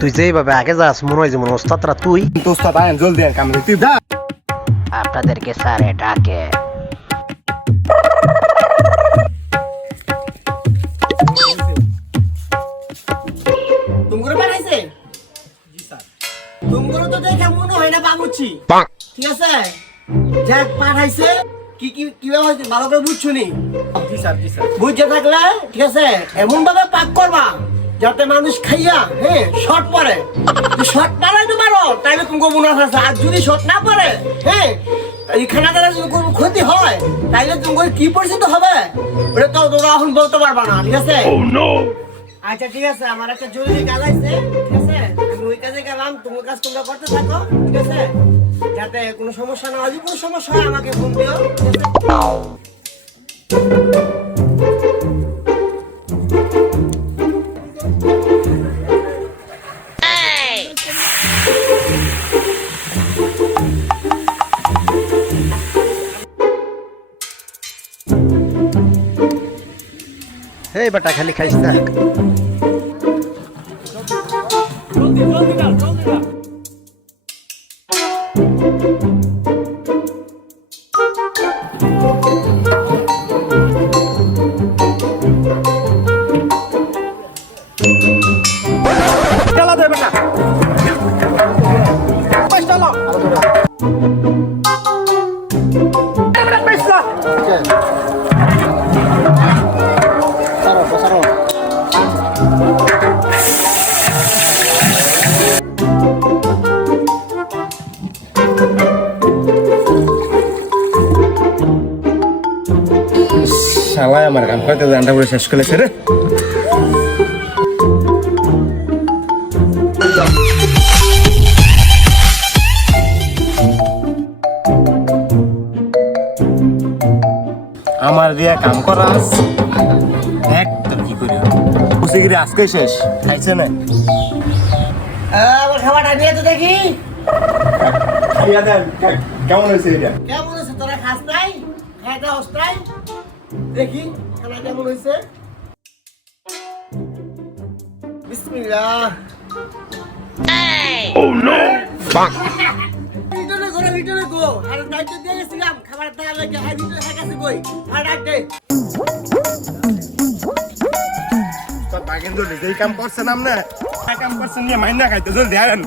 তুই যেভাবে আগে যাস মনে হয় যেমন ওস্তাদরা তুই ওস্তাদ আয়েন জলদি আয়েন কামড়ে তুই যা আপনাদেরকে স্যারে ডাকে। তুমগুলো পাঠাইছে? জি স্যার। তুমগুলো তো দেখে মনে হয় না বাবুচি। ঠিক আছে? যাক পাঠাইছে কি কি কিভাবে হয়েছে ভালো করে বুঝছো নি? জি স্যার জি স্যার বুঝতে থাকলে ঠিক আছে এমন ভাবে পাক করবা যাতে মানুষ খাইয়া হ্যাঁ শর্ট পরে শর্ট পালাই তো পারো তাইলে তুমি বোনাস আছে আর যদি শর্ট না পড়ে হ্যাঁ এই খানা দ্বারা যদি কোনো ক্ষতি হয় তাইলে তুমি কি পরিস্থিতি হবে ওটা তো তোমরা এখন বলতে পারবা না ঠিক আছে? আচ্ছা ঠিক আছে আমার একটা জরুরি কাজ আছে ঠিক আছে আমি ওই কাজে গেলাম তোমার কাজ তোমরা করতে থাকো ঠিক আছে যাতে কোনো সমস্যা না হয় যদি কোনো সমস্যা হয় আমাকে ফোন দিও ঠিক আছে? এই বেটা খালি খাইস না। চালা দেবে না পাঁচ চালা শালায় আমার গান হয়তো গানটা পুরো শেষ করেছে রে আমার দিয়া কাম করাস দেখ তোর কি করি বুঝিগিরি আজকে শেষ খাইছে না আমার খাবারটা নিয়ে তো দেখি খাইয়া দেন কেমন হয়েছে এটা কেমন আছে তোরা খাস নাই খাইটা হস্তাই দেখি খানা কেমন হয়েছে বিসমিল্লাহ ভিতরে গো আর দায়িত্ব দিয়ে গেছিলাম খাবার দেওয়া লাগে হ্যাঁ ভিতরে হ্যাঁ কাছে কই আর ডাক দে তোর বাগেন জলদি যেই কাম করছেন আমনে কাম করছেন নিয়ে মাইনা খাইতে জলদি আরেন